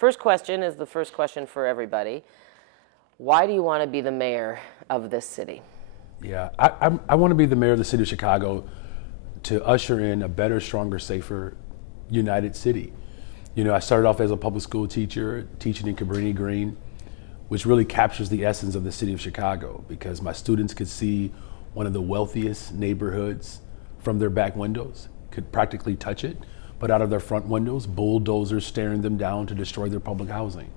First question is the first question for everybody. Why do you want to be the mayor of this city? Yeah, I want to be the mayor of the city of Chicago to usher in a better, stronger, safer, united city. You know, I started off as a public school teacher, teaching in Cabrini Green, which really captures the essence of the city of Chicago, because my students could see one of the wealthiest neighborhoods from their back windows, could practically touch it, but out of their front windows, bulldozers staring them down to destroy their public housing.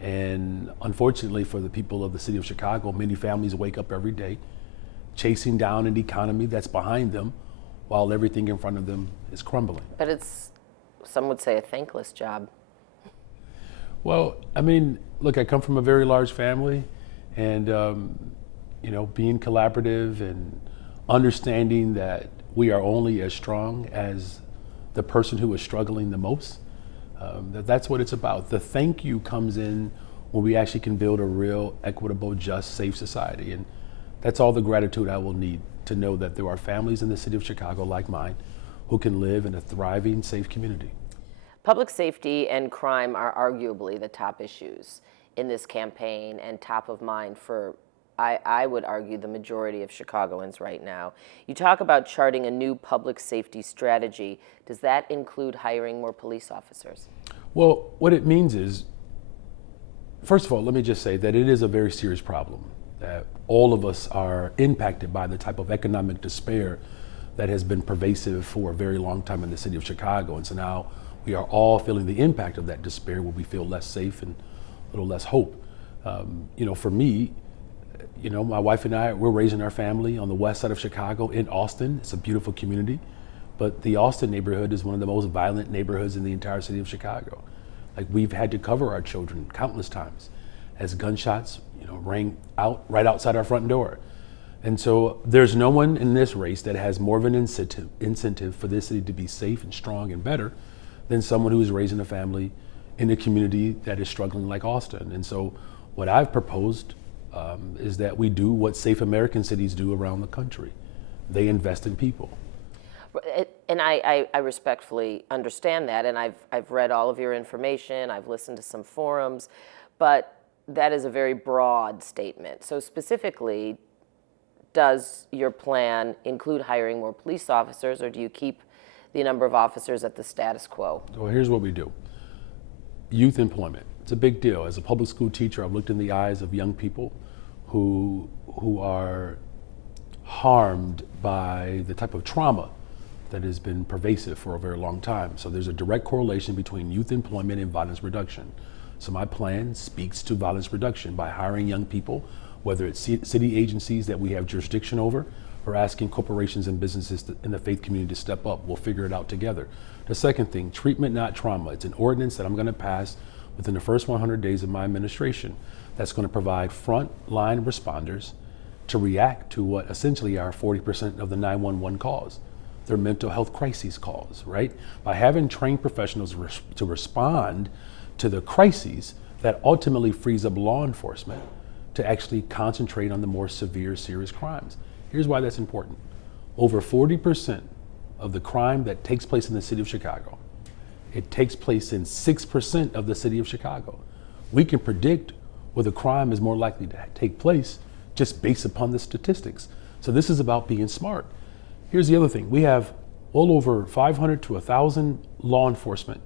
And unfortunately for the people of the city of Chicago, many families wake up every day chasing down an economy that's behind them while everything in front of them is crumbling. But it's, some would say, a thankless job. Well, I mean, look, I come from a very large family, and you know, being collaborative and understanding that we are only as strong as the person who is struggling the most, that's what it's about. The thank you comes in when we actually can build a real, equitable, just, safe society. And that's all the gratitude I will need to know that there are families in the city of Chicago like mine who can live in a thriving, safe community. Public safety and crime are arguably the top issues in this campaign and top of mind for, I would argue, the majority of Chicagoans right now. You talk about charting a new public safety strategy. Does that include hiring more police officers? Well, what it means is, first of all, let me just say that it is a very serious problem, that all of us are impacted by the type of economic despair that has been pervasive for a very long time in the city of Chicago. And so now we are all feeling the impact of that despair, where we feel less safe and a little less hope. You know, for me, you know, my wife and I, we're raising our family on the west side of Chicago in Austin. It's a beautiful community, but the Austin neighborhood is one of the most violent neighborhoods in the entire city of Chicago. Like, we've had to cover our children countless times as gunshots, you know, rang out right outside our front door. And so there's no one in this race that has more of an incentive for this city to be safe and strong and better than someone who is raising a family in a community that is struggling like Austin. And so what I've proposed is that we do what safe American cities do around the country. They invest in people. And I respectfully understand that, and I've read all of your information, I've listened to some forums, but that is a very broad statement. So specifically, does your plan include hiring more police officers, or do you keep the number of officers at the status quo? Well, here's what we do. Youth employment. It's a big deal. As a public school teacher, I've looked in the eyes of young people who are harmed by the type of trauma that has been pervasive for a very long time. So there's a direct correlation between youth employment and violence reduction. So my plan speaks to violence reduction by hiring young people, whether it's city agencies that we have jurisdiction over, or asking corporations and businesses in the faith community to step up. We'll figure it out together. The second thing, treatment, not trauma. It's an ordinance that I'm going to pass within the first 100 days of my administration that's going to provide frontline responders to react to what essentially are 40% of the 911 calls. They're mental health crises calls, right? By having trained professionals to respond to the crises, that ultimately frees up law enforcement to actually concentrate on the more severe, serious crimes. Here's why that's important. Over 40% of the crime that takes place in the city of Chicago, it takes place in 6% of the city of Chicago. We can predict where the crime is more likely to take place just based upon the statistics. So this is about being smart. Here's the other thing. We have well over 500 to 1,000 law enforcement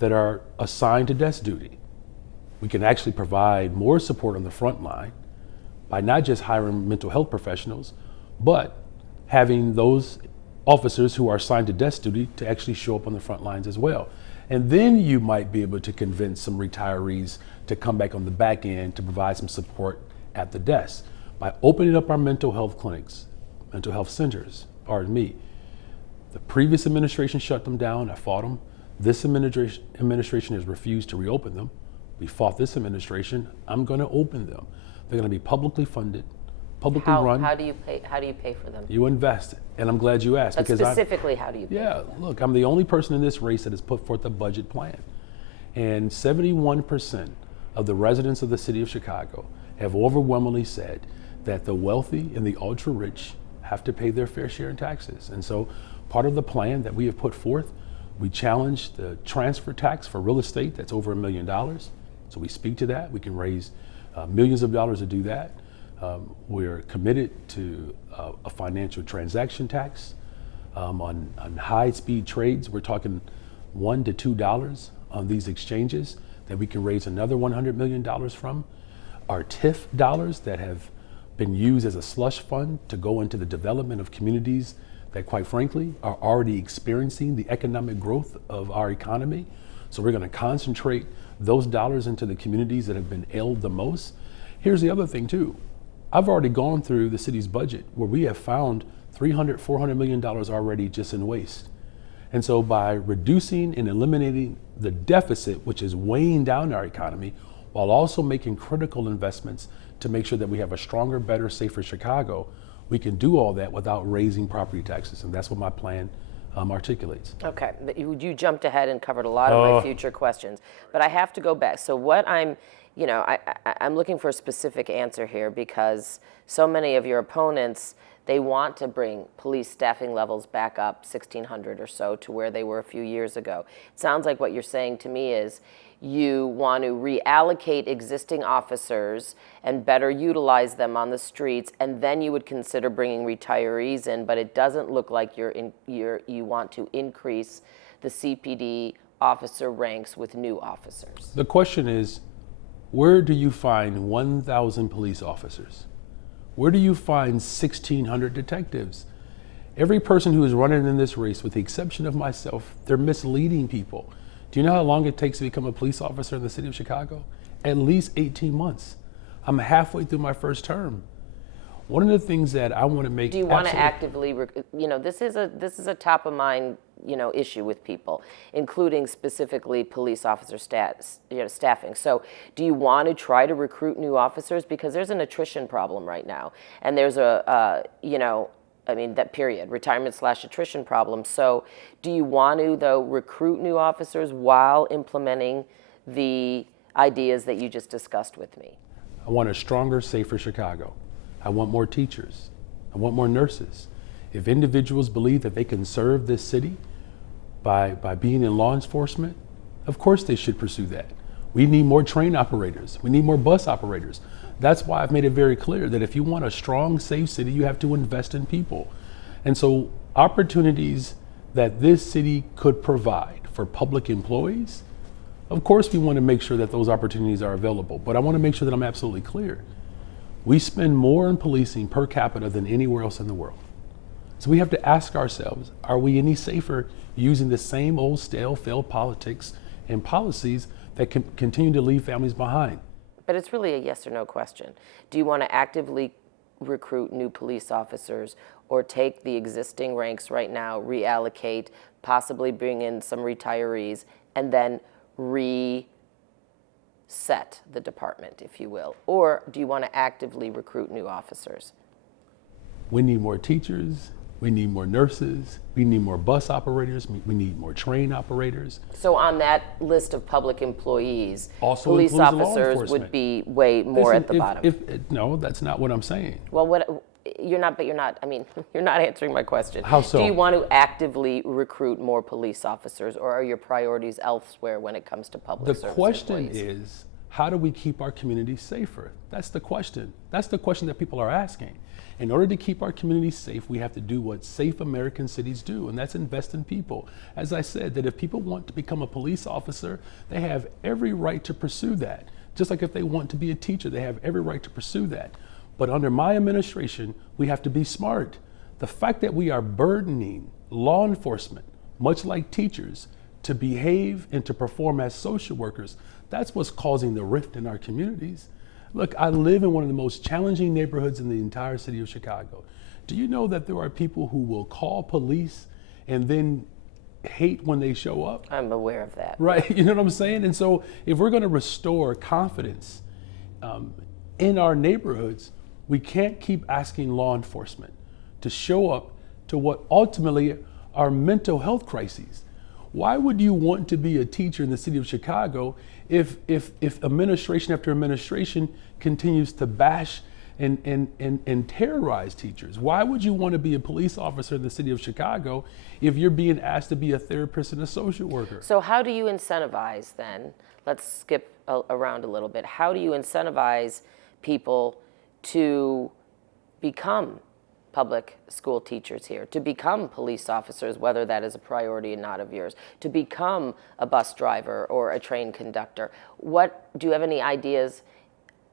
that are assigned to desk duty. We can actually provide more support on the front line by not just hiring mental health professionals, but having those officers who are assigned to desk duty to actually show up on the front lines as well. And then you might be able to convince some retirees to come back on the back end to provide some support at the desk. By opening up our mental health clinics, mental health centers, pardon me, the previous administration shut them down. I fought them. This administration has refused to reopen them. We fought this administration. I'm going to open them. They're going to be publicly funded, publicly run. How do you pay for them? You invest. And I'm glad you asked. But specifically, how do you pay for them? Look, I'm the only person in this race that has put forth a budget plan. And 71% of the residents of the city of Chicago have overwhelmingly said that the wealthy and the ultra rich have to pay their fair share in taxes. And so part of the plan that we have put forth We challenged the transfer tax for real estate that's over $1 million. So we speak to that. We can raise millions of dollars to do that. We're committed to a financial transaction tax on high-speed trades. We're talking $1 to $2 on these exchanges that we can raise another $100 million from. Our TIF dollars that have been used as a slush fund to go into the development of communities that, quite frankly, are already experiencing the economic growth of our economy. So we're going to concentrate those dollars into the communities that have been ailed the most. Here's the other thing too. I've already gone through the city's budget where we have found $400 million already just in waste. And so by reducing and eliminating the deficit, which is weighing down our economy, while also making critical investments to make sure that we have a stronger, better, safer Chicago, we can do all that without raising property taxes. And that's what my plan articulates. Okay, but you jumped ahead and covered a lot of my future questions, but I have to go back. So what I'm looking for a specific answer here because so many of your opponents, they want to bring police staffing levels back up 1,600 or so to where they were a few years ago. It sounds like what you're saying to me is you want to reallocate existing officers and better utilize them on the streets, and then you would consider bringing retirees in, but it doesn't look like you want to increase the CPD officer ranks with new officers. The question is, where do you find 1,000 police officers? Where do you find 1,600 detectives? Every person who is running in this race, with the exception of myself, they're misleading people. Do you know how long it takes to become a police officer in the city of Chicago? At least 18 months. I'm halfway through my first term. One of the things that I want to make— Do you want to actively, this is a top of mind, issue with people, including specifically police officer staffing. So do you want to try to recruit new officers? Because there's an attrition problem right now. And there's that period, retirement/attrition problem. So do you want to, though, recruit new officers while implementing the ideas that you just discussed with me? I want a stronger, safer Chicago. I want more teachers. I want more nurses. If individuals believe that they can serve this city by being in law enforcement, of course they should pursue that. We need more train operators. We need more bus operators. That's why I've made it very clear that if you want a strong, safe city, you have to invest in people. And so opportunities that this city could provide for public employees, of course we want to make sure that those opportunities are available. But I want to make sure that I'm absolutely clear. We spend more in policing per capita than anywhere else in the world. So we have to ask ourselves, are we any safer using the same old stale, failed politics and policies that can continue to leave families behind? But it's really a yes or no question. Do you want to actively recruit new police officers or take the existing ranks right now, reallocate, possibly bring in some retirees, and then reset the department, if you will? Or do you want to actively recruit new officers? We need more teachers. We need more nurses. We need more bus operators. We need more train operators. So on that list of public employees, Also police includes law officers would enforcement. be way more at the bottom. No, that's not what I'm saying. Well, you're not answering my question. How so? Do you want to actively recruit more police officers, or are your priorities elsewhere when it comes to public service The question employees? is, how do we keep our communities safer? That's the question. That's the question that people are asking. In order to keep our communities safe, we have to do what safe American cities do, and that's invest in people. As I said, that if people want to become a police officer, they have every right to pursue that. Just like if they want to be a teacher, they have every right to pursue that. But under my administration, we have to be smart. The fact that we are burdening law enforcement, much like teachers, to behave and to perform as social workers, that's what's causing the rift in our communities. Look, I live in one of the most challenging neighborhoods in the entire city of Chicago. Do you know that there are people who will call police and then hate when they show up? I'm aware of that. Right, you know what I'm saying? And so if we're going to restore confidence in our neighborhoods, we can't keep asking law enforcement to show up to what ultimately are mental health crises. Why would you want to be a teacher in the city of Chicago if administration after administration continues to bash and terrorize teachers. Why would you want to be a police officer in the city of Chicago if you're being asked to be a therapist and a social worker? So how do you incentivize then? Let's skip around a little bit. How do you incentivize people to become public school teachers here, to become police officers, whether that is a priority or not of yours, to become a bus driver or a train conductor? Do you have any ideas,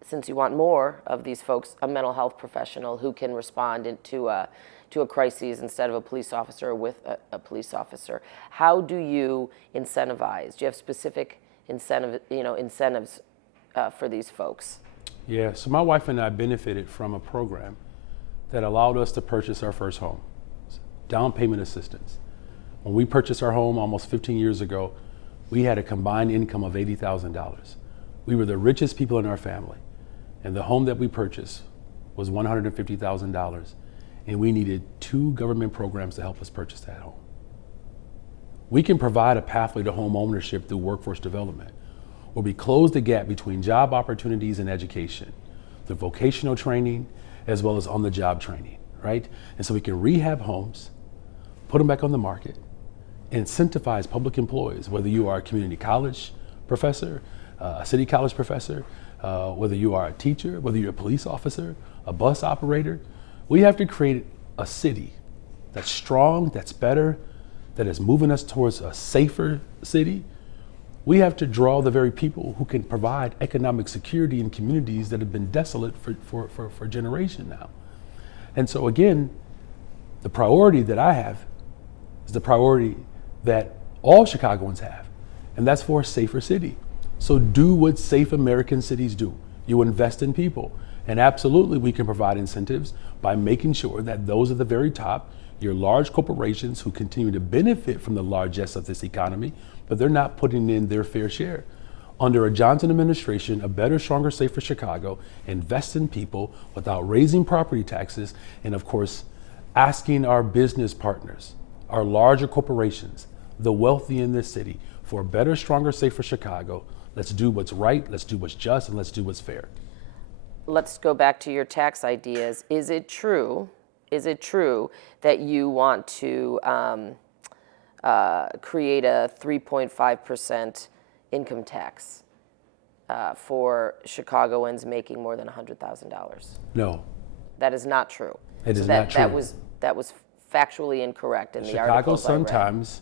since you want more of these folks, a mental health professional who can respond to a crisis instead of a police officer with a police officer? How do you incentivize? Do you have specific incentives for these folks? Yeah, so my wife and I benefited from a program that allowed us to purchase our first home, down payment assistance. When we purchased our home almost 15 years ago, we had a combined income of $80,000. We were the richest people in our family, and the home that we purchased was $150,000, and we needed 2 government programs to help us purchase that home. We can provide a pathway to home ownership through workforce development, where we close the gap between job opportunities and education, the vocational training, as well as on-the-job training, right? And so we can rehab homes, put them back on the market, incentivize public employees, whether you are a community college professor, a city college professor, whether you are a teacher, whether you're a police officer, a bus operator. We have to create a city that's strong, that's better, that is moving us towards a safer city. We have to draw the very people who can provide economic security in communities that have been desolate for a generation now. And so again, the priority that I have is the priority that all Chicagoans have, and that's for a safer city. So do what safe American cities do. You invest in people, and absolutely we can provide incentives by making sure that those at the very top, your large corporations who continue to benefit from the largesse of this economy, but they're not putting in their fair share. Under a Johnson administration, a better, stronger, safer Chicago invests in people without raising property taxes, and of course, asking our business partners, our larger corporations, the wealthy in this city, for a better, stronger, safer Chicago. Let's do what's right, let's do what's just, and let's do what's fair. Let's go back to your tax ideas. Is it true that you want to create a 3.5% income tax for Chicagoans making more than $100,000? No. That is not true. It is not true. That was factually incorrect in the Chicago articles I read. Sun-Times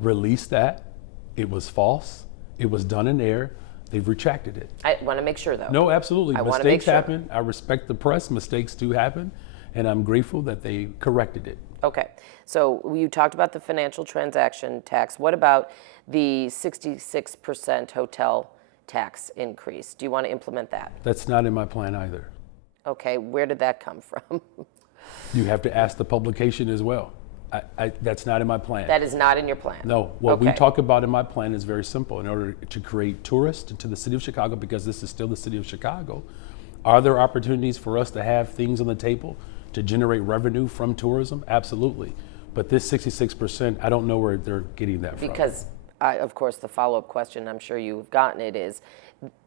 released that. It was false. It was done in error. They've retracted it. I want to make sure, though. No, absolutely. I want to make Mistakes sure. happen. I respect the press. Mistakes do happen. And I'm grateful that they corrected it. Okay, so you talked about the financial transaction tax. What about the 66% hotel tax increase? Do you want to implement that? That's not in my plan either. Okay, where did that come from? You have to ask the publication as well. That's not in my plan. That is not in your plan? No, what we Okay. talk about in my plan is very simple. In order to create tourists into the city of Chicago, because this is still the city of Chicago, are there opportunities for us to have things on the table to generate revenue from tourism? Absolutely. But this 66%, I don't know where they're getting that from. Because, of course, the follow-up question, I'm sure you've gotten it, is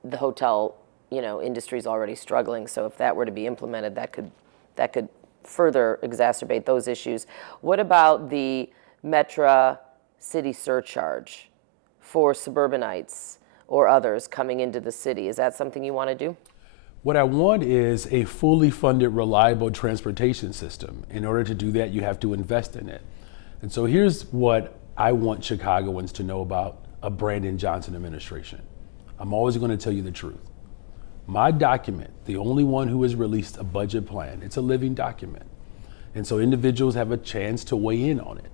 the hotel, industry is already struggling. So if that were to be implemented, that could further exacerbate those issues. What about the Metra city surcharge for suburbanites or others coming into the city? Is that something you want to do? What I want is a fully funded, reliable transportation system. In order to do that, you have to invest in it. And so here's what I want Chicagoans to know about a Brandon Johnson administration. I'm always going to tell you the truth. My document, the only one who has released a budget plan, it's a living document. And so individuals have a chance to weigh in on it.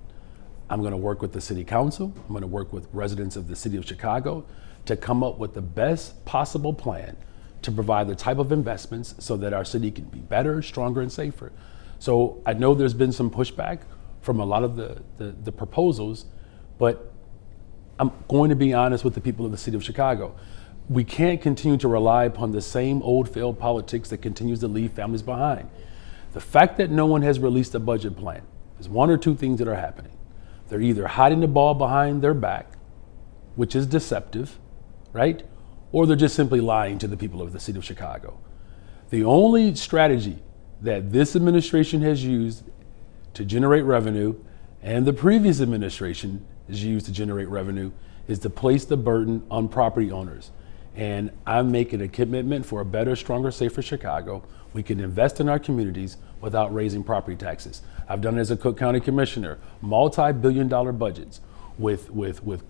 I'm going to work with the city council. I'm going to work with residents of the city of Chicago to come up with the best possible plan to provide the type of investments so that our city can be better, stronger, and safer. So I know there's been some pushback from a lot of the proposals, but I'm going to be honest with the people of the city of Chicago. We can't continue to rely upon the same old failed politics that continues to leave families behind. The fact that no one has released a budget plan is one or two things that are happening. They're either hiding the ball behind their back, which is deceptive, right? Or they're just simply lying to the people of the city of Chicago. The only strategy that this administration has used to generate revenue and the previous administration has used to generate revenue is to place the burden on property owners. And I'm making a commitment for a better, stronger, safer Chicago. We can invest in our communities without raising property taxes. I've done it as a Cook County Commissioner, multi-billion-dollar budgets with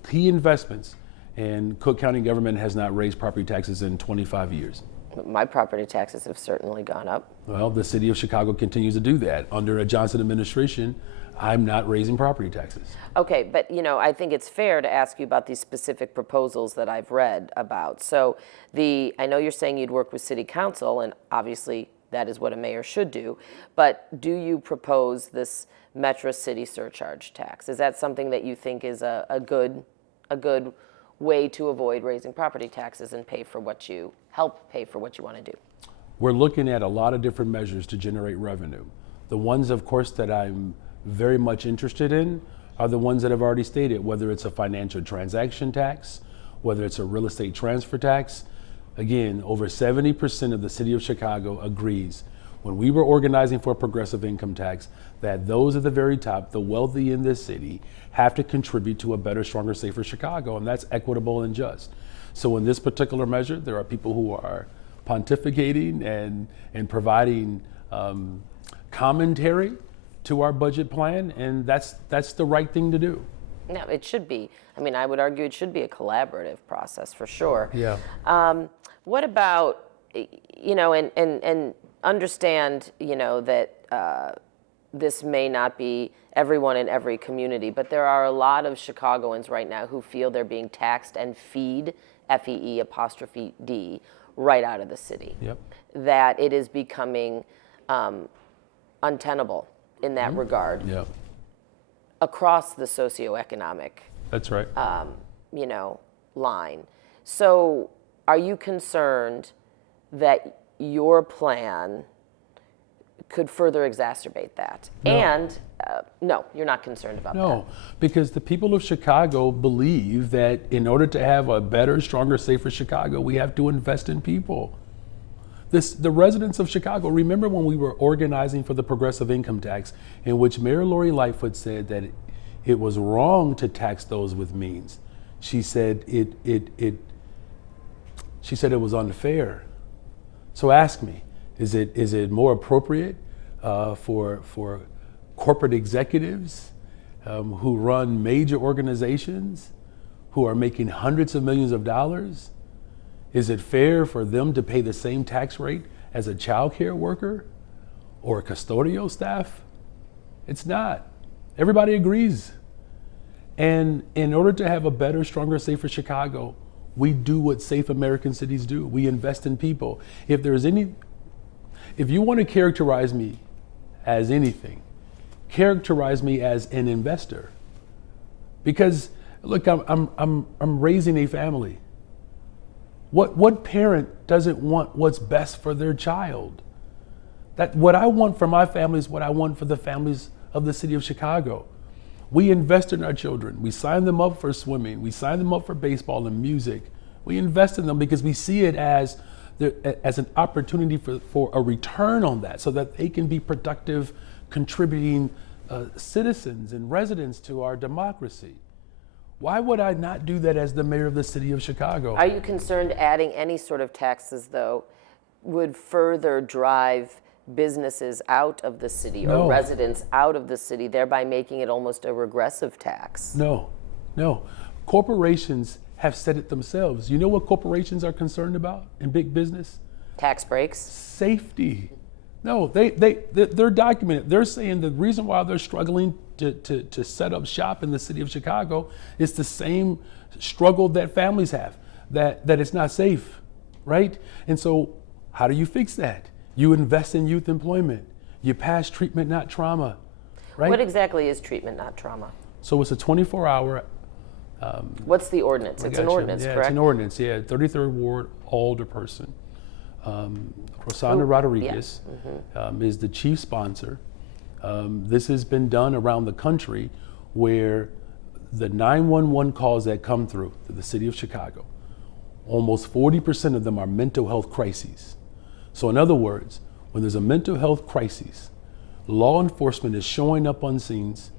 key investments, and Cook County government has not raised property taxes in 25 years. My property taxes have certainly gone up. Well, the city of Chicago continues to do that. Under a Johnson administration, I'm not raising property taxes. Okay, but I think it's fair to ask you about these specific proposals that I've read about. So I know you're saying you'd work with city council, and obviously that is what a mayor should do, but do you propose this Metro City surcharge tax? Is that something that you think is a good way to avoid raising property taxes and help pay for what you want to do? We're looking at a lot of different measures to generate revenue. The ones, of course, that I'm very much interested in are the ones that I've already stated, whether it's a financial transaction tax, whether it's a real estate transfer tax. Again, over 70% of the city of Chicago agrees when we were organizing for a progressive income tax that those at the very top, the wealthy in this city, have to contribute to a better, stronger, safer Chicago, and that's equitable and just. So in this particular measure, there are people who are pontificating and providing commentary to our budget plan, and that's the right thing to do. No, it should be. I would argue it should be a collaborative process for sure. Yeah. What about, and understand, that this may not be everyone in every community, but there are a lot of Chicagoans right now who feel they're being taxed and feed, FEE''D, right out of the city. Yep. That it is becoming untenable in that regard. Yep. Across the socioeconomic That's right. line. So are you concerned that your plan could further exacerbate that? No. And no, you're not concerned about that. No, because the people of Chicago believe that in order to have a better, stronger, safer Chicago, we have to invest in people. The residents of Chicago, remember when we were organizing for the progressive income tax, in which Mayor Lori Lightfoot said that it was wrong to tax those with means. She said it was unfair. So ask me, is it more appropriate for corporate executives who run major organizations who are making hundreds of millions of dollars? Is it fair for them to pay the same tax rate as a child care worker or a custodial staff? It's not. Everybody agrees. And in order to have a better, stronger, safer Chicago, we do what safe American cities do. We invest in people. If you want to characterize me as anything, characterize me as an investor. Because look, I'm raising a family. What parent doesn't want what's best for their child? That what I want for my family is what I want for the families of the city of Chicago. We invest in our children. We sign them up for swimming. We sign them up for baseball and music. We invest in them because we see it as an opportunity for a return on that, so that they can be productive, contributing citizens and residents to our democracy. Why would I not do that as the mayor of the city of Chicago? Are you concerned adding any sort of taxes, though, would further drive businesses out of the city or residents out of the city, thereby making it almost a regressive tax? No. Corporations have said it themselves. You know what corporations are concerned about in big business? Tax breaks? Safety. No, they're documented. They're saying the reason why they're struggling to set up shop in the city of Chicago is the same struggle that families have, that it's not safe, right? And so how do you fix that? You invest in youth employment. You pass treatment, not trauma, right? What exactly is treatment, not trauma? So it's a 24-hour. What's the ordinance? It's an ordinance, correct? It's an ordinance, 33rd Ward alderperson. Rosana Rodriguez is the chief sponsor. This has been done around the country, where the 911 calls that come through to the city of Chicago, almost 40% of them are mental health crises. So in other words, when there's a mental health crisis, law enforcement is showing up on scenes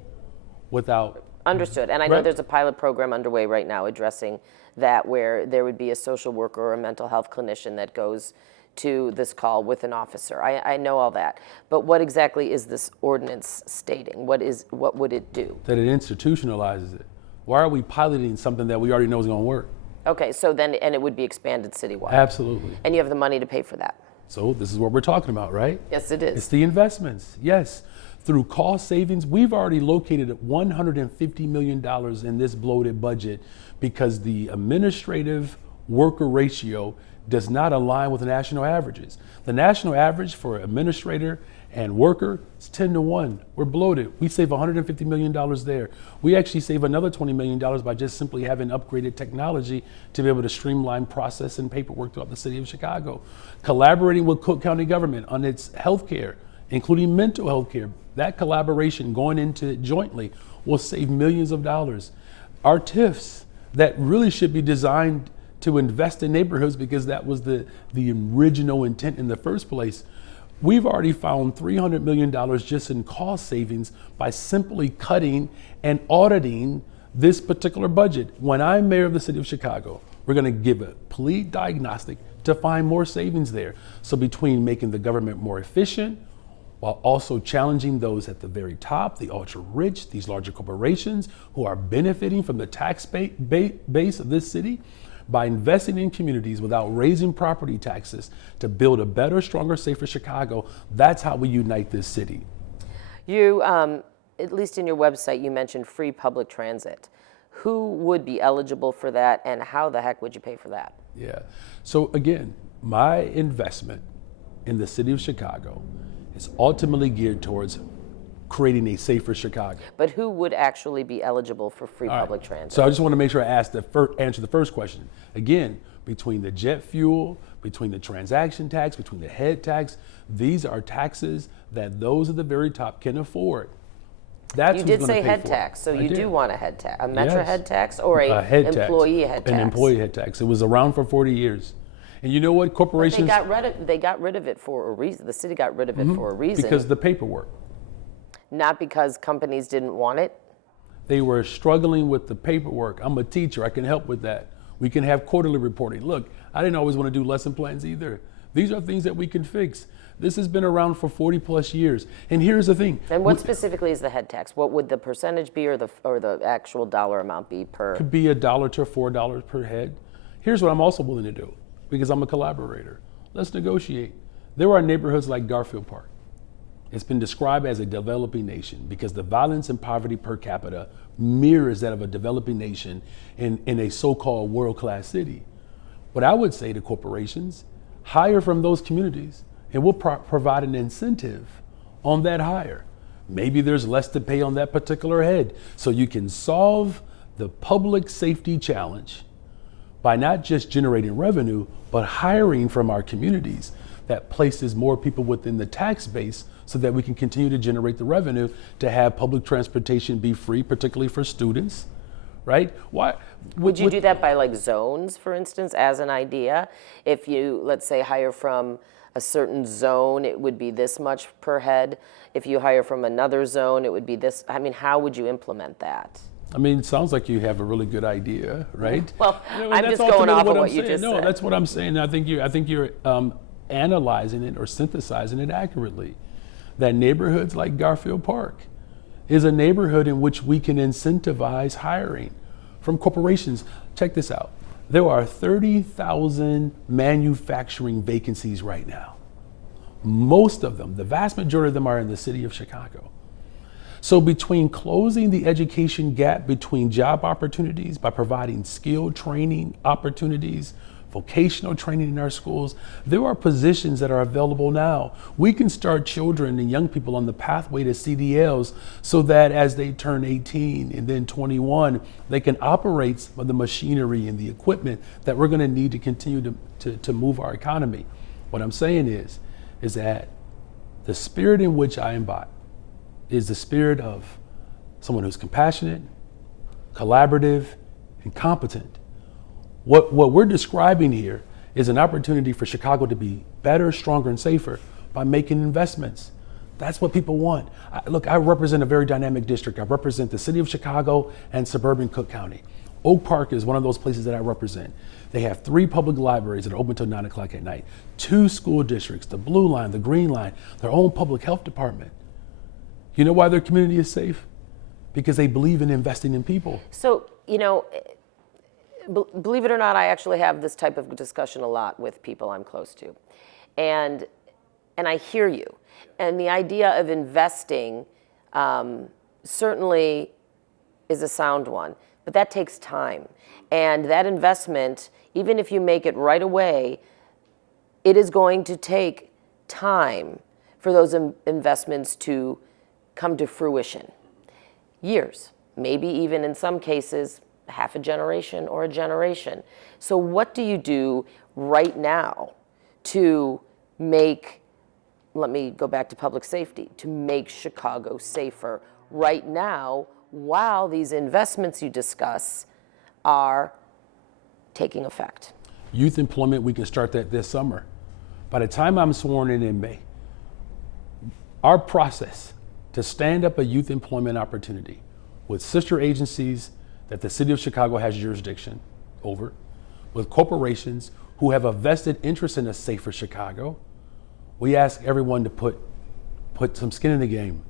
without. Understood. And I know Right. there's a pilot program underway right now addressing that, where there would be a social worker or a mental health clinician that goes to this call with an officer. I know all that. But what exactly is this ordinance stating? What would it do? That it institutionalizes it. Why are we piloting something that we already know is going to work? Okay, so then, and it would be expanded citywide. Absolutely. And you have the money to pay for that. So this is what we're talking about, right? Yes, it It's is. the investments, yes. Through cost savings, we've already located $150 million in this bloated budget because the administrative worker ratio does not align with the national averages. The national average for administrator and worker is 10-1. We're bloated. We save $150 million there. We actually save another $20 million by just simply having upgraded technology to be able to streamline process and paperwork throughout the city of Chicago. Collaborating with Cook County government on its health care, including mental health care. That collaboration going into it jointly will save millions of dollars. Our TIFs that really should be designed to invest in neighborhoods because that was the original intent in the first place. We've already found $300 million just in cost savings by simply cutting and auditing this particular budget. When I'm mayor of the city of Chicago, we're going to give a complete diagnostic to find more savings there. So between making the government more efficient, while also challenging those at the very top, the ultra rich, these larger corporations who are benefiting from the tax base of this city, by investing in communities without raising property taxes to build a better, stronger, safer Chicago, that's how we unite this city. You, at least in your website, you mentioned free public transit. Who would be eligible for that, and how the heck would you pay for that? Yeah. So again, my investment in the city of Chicago is ultimately geared towards creating a safer Chicago. But who would actually be eligible for free public transit? So I just want to make sure I answer the first question. Again, between the jet fuel, between the transaction tax, between the head tax, these are taxes that those at the very top can afford. That's You who's did gonna say pay head for it. tax, so I you did. do want a head tax, a metro Yes. head tax, or a head tax. employee head tax? An employee head tax. It was around for 40 years. And you know what? Corporations. They got rid of it for a reason. The city got rid of it for a reason. Because the paperwork. Not because companies didn't want it. They were struggling with the paperwork. I'm a teacher, I can help with that. We can have quarterly reporting. Look, I didn't always want to do lesson plans either. These are things that we can fix. This has been around for 40 plus years. And here's the thing. And what specifically is the head tax? What would the percentage be, or the actual dollar amount be per? Could be $1 to $4 per head. Here's what I'm also willing to do, because I'm a collaborator. Let's negotiate. There are neighborhoods like Garfield Park. It's been described as a developing nation because the violence and poverty per capita mirrors that of a developing nation in a so-called world-class city. What I would say to corporations, hire from those communities and we'll provide an incentive on that hire. Maybe there's less to pay on that particular head. So you can solve the public safety challenge by not just generating revenue, but hiring from our communities that places more people within the tax base so that we can continue to generate the revenue to have public transportation be free, particularly for students, right? Why Would you do that by like zones, for instance, as an idea? If you, let's say, hire from a certain zone, it would be this much per head. If you hire from another zone, it would be this. I mean, how would you implement that? I mean, it sounds like you have a really good idea, right? Well, No, I'm that's just going ultimately off of what I'm you saying. just No, said. that's what I'm saying. I think you're analyzing it or synthesizing it accurately. That neighborhoods like Garfield Park is a neighborhood in which we can incentivize hiring from corporations. Check this out. There are 30,000 manufacturing vacancies right now. Most of them, the vast majority of them, are in the city of Chicago. So between closing the education gap between job opportunities by providing skilled training opportunities, vocational training in our schools, there are positions that are available now. We can start children and young people on the pathway to CDLs so that as they turn 18 and then 21, they can operate some of the machinery and the equipment that we're going to need to continue to move our economy. What I'm saying is that the spirit in which I embody is the spirit of someone who's compassionate, collaborative, and competent. What we're describing here is an opportunity for Chicago to be better, stronger, and safer by making investments. That's what people want. Look, I represent a very dynamic district. I represent the city of Chicago and suburban Cook County. Oak Park is one of those places that I represent. They have 3 public libraries that are open till 9 o'clock at night, 2 school districts, the Blue Line, the Green Line, their own public health department. You know why their community is safe? Because they believe in investing in people. So, believe it or not, I actually have this type of discussion a lot with people I'm close to. And I hear you. And the idea of investing certainly is a sound one, but that takes time. And that investment, even if you make it right away, it is going to take time for those investments to come to fruition. Years, maybe even in some cases, half a generation or a generation. So what do you do right now to make, let me go back to public safety, to make Chicago safer right now while these investments you discuss are taking effect? Youth employment, we can start that this summer. By the time I'm sworn in May, our process to stand up a youth employment opportunity with sister agencies that the city of Chicago has jurisdiction over, with corporations who have a vested interest in a safer Chicago, we ask everyone to put some skin in the game.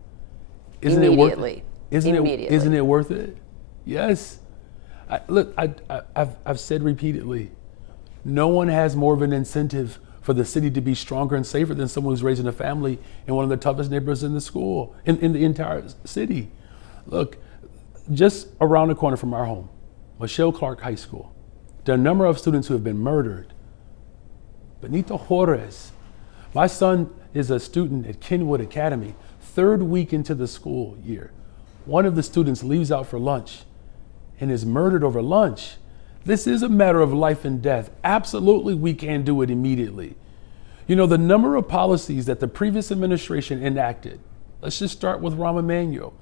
Isn't it worth it? Isn't it worth it? Yes. I've said repeatedly, no one has more of an incentive for the city to be stronger and safer than someone who's raising a family in one of the toughest neighborhoods in the school, in the entire city. Look, just around the corner from our home, Michelle Clark High School, there are a number of students who have been murdered. Benito Juarez. My son is a student at Kenwood Academy, 3rd week into the school year. One of the students leaves out for lunch and is murdered over lunch. This is a matter of life and death. Absolutely, we can do it immediately. You know, the number of policies that the previous administration enacted, let's just start with Rahm Emanuel.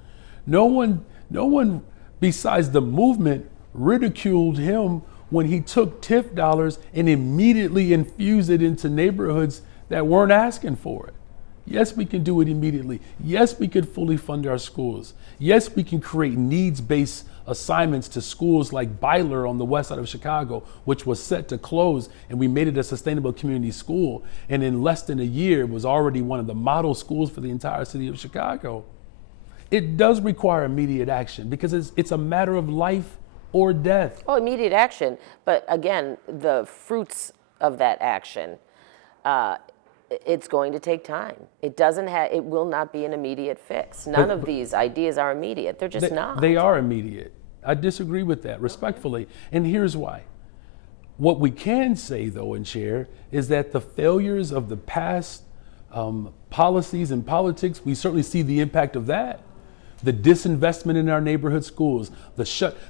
No one besides the movement ridiculed him when he took TIF dollars and immediately infused it into neighborhoods that weren't asking for it. Yes, we can do it immediately. Yes, we could fully fund our schools. Yes, we can create needs-based assignments to schools like Byler on the west side of Chicago, which was set to close, and we made it a sustainable community school. And in less than a year, it was already one of the model schools for the entire city of Chicago. It does require immediate action because it's a matter of life or death. Oh, immediate action. But again, the fruits of that action, it's going to take time. It will not be an immediate fix. None of these ideas are immediate. They're just not. They are immediate. I disagree with that respectfully. And here's why. What we can say though and share is that the failures of the past policies and politics, we certainly see the impact of that. The disinvestment in our neighborhood schools,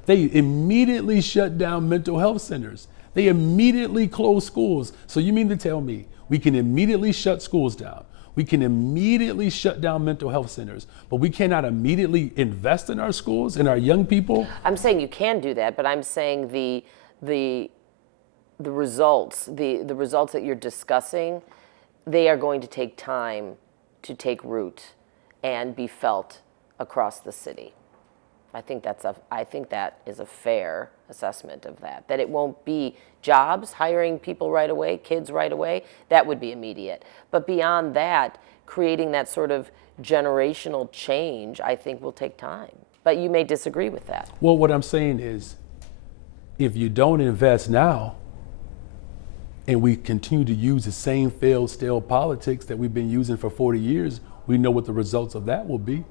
they immediately shut down mental health centers. They immediately closed schools. So you mean to tell me we can immediately shut schools down, we can immediately shut down mental health centers, but we cannot immediately invest in our schools, in our young people? I'm saying you can do that, but I'm saying the results that you're discussing, they are going to take time to take root and be felt across the city. I think that is a fair assessment of that. That it won't be jobs, hiring people right away, kids right away, that would be immediate. But beyond that, creating that sort of generational change, I think will take time. But you may disagree with that. Well, what I'm saying is, if you don't invest now, and we continue to use the same failed, stale politics that we've been using for 40 years, we know what the results of that will be.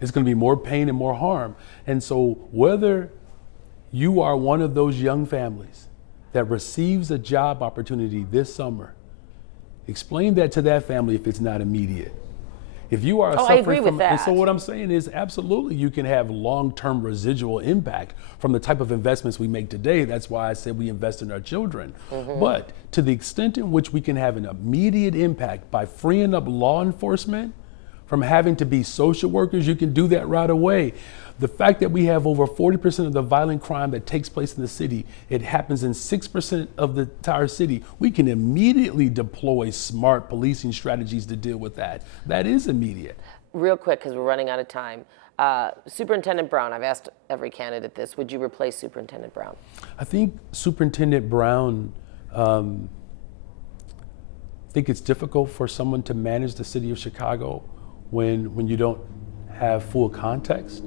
It's going to be more pain and more harm. And so whether you are one of those young families that receives a job opportunity this summer, explain that to that family if it's not immediate. If you are suffering I agree with that. And so what I'm saying is absolutely you can have long-term residual impact from the type of investments we make today. That's why I said we invest in our children. Mm-hmm. But to the extent in which we can have an immediate impact by freeing up law enforcement from having to be social workers. You can do that right away. The fact that we have over 40% of the violent crime that takes place in the city, it happens in 6% of the entire city. We can immediately deploy smart policing strategies to deal with that. That is immediate. Real quick, because we're running out of time. Superintendent Brown, I've asked every candidate this, would you replace Superintendent Brown? I think Superintendent Brown, I think it's difficult for someone to manage the city of Chicago when you don't have full context.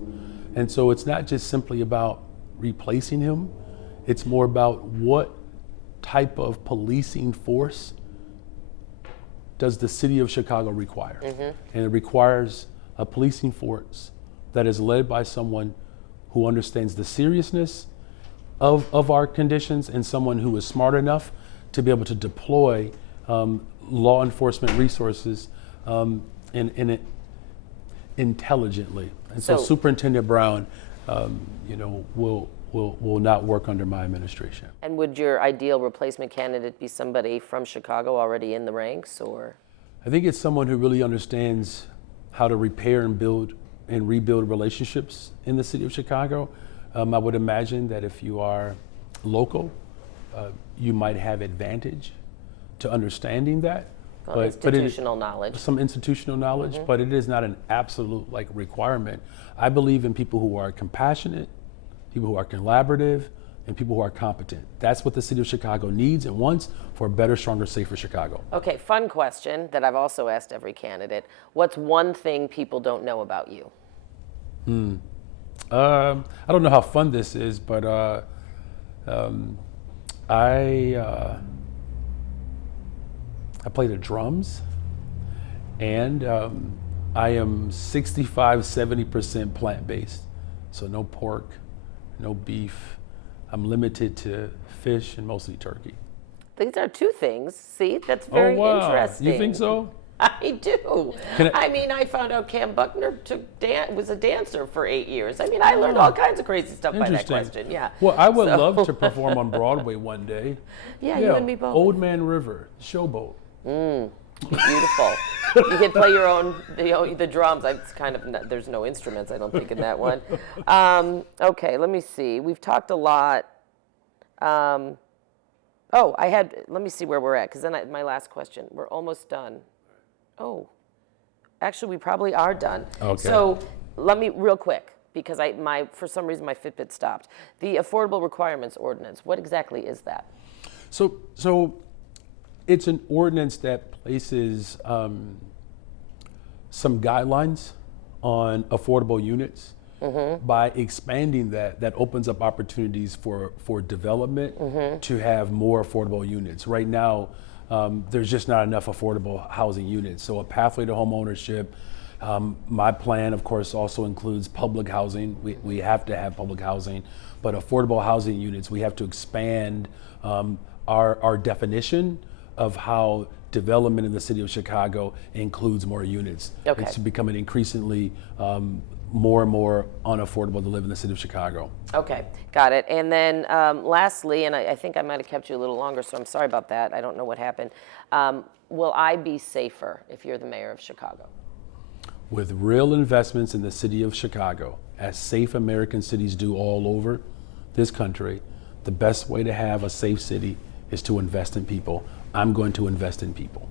And so it's not just simply about replacing him, it's more about what type of policing force does the city of Chicago require? And it requires a policing force that is led by someone who understands the seriousness of our conditions and someone who is smart enough to be able to deploy law enforcement resources in it intelligently. And so Superintendent Brown, will not work under my administration. And would your ideal replacement candidate be somebody from Chicago already in the ranks, or? I think it's someone who really understands how to repair and build and rebuild relationships in the city of Chicago. I would imagine that if you are local, you might have advantage to understanding that. Institutional knowledge. Some institutional knowledge, but it is not an absolute requirement. I believe in people who are compassionate, people who are collaborative, and people who are competent. That's what the city of Chicago needs and wants for a better, stronger, safer Chicago. Okay, fun question that I've also asked every candidate. What's one thing people don't know about you? I don't know how fun this is, but I play the drums, and I am 65-70% plant-based. So no pork, no beef. I'm limited to fish and mostly turkey. These are two things. See, that's very interesting. You think so? I do. I found out Cam Buckner was a dancer for 8 years. I learned all kinds of crazy stuff by that question. Yeah. Well, I would love to perform on Broadway one day. Yeah, you and me both. Old Man River, Showboat. Beautiful. You can play your own, the drums. It's kind of, there's no instruments, I don't think, in that one. Okay, let me see. We've talked a lot. Let me see where we're at, because then my last question. We're almost done. Oh, actually, we probably are done. Okay. So let me, real quick, because for some reason my Fitbit stopped. The Affordable Requirements Ordinance, what exactly is that? So it's an ordinance that places some guidelines on affordable units. By expanding that opens up opportunities for development to have more affordable units. Right now, there's just not enough affordable housing units. So a pathway to home ownership. My plan, of course, also includes public housing. We have to have public housing, but affordable housing units, we have to expand our definition of how development in the city of Chicago includes more units. Okay. It's becoming increasingly more and more unaffordable to live in the city of Chicago. Okay, got it. And then lastly, and I think I might have kept you a little longer, so I'm sorry about that. I don't know what happened. Will I be safer if you're the mayor of Chicago? With real investments in the city of Chicago, as safe American cities do all over this country, the best way to have a safe city is to invest in people. I'm going to invest in people.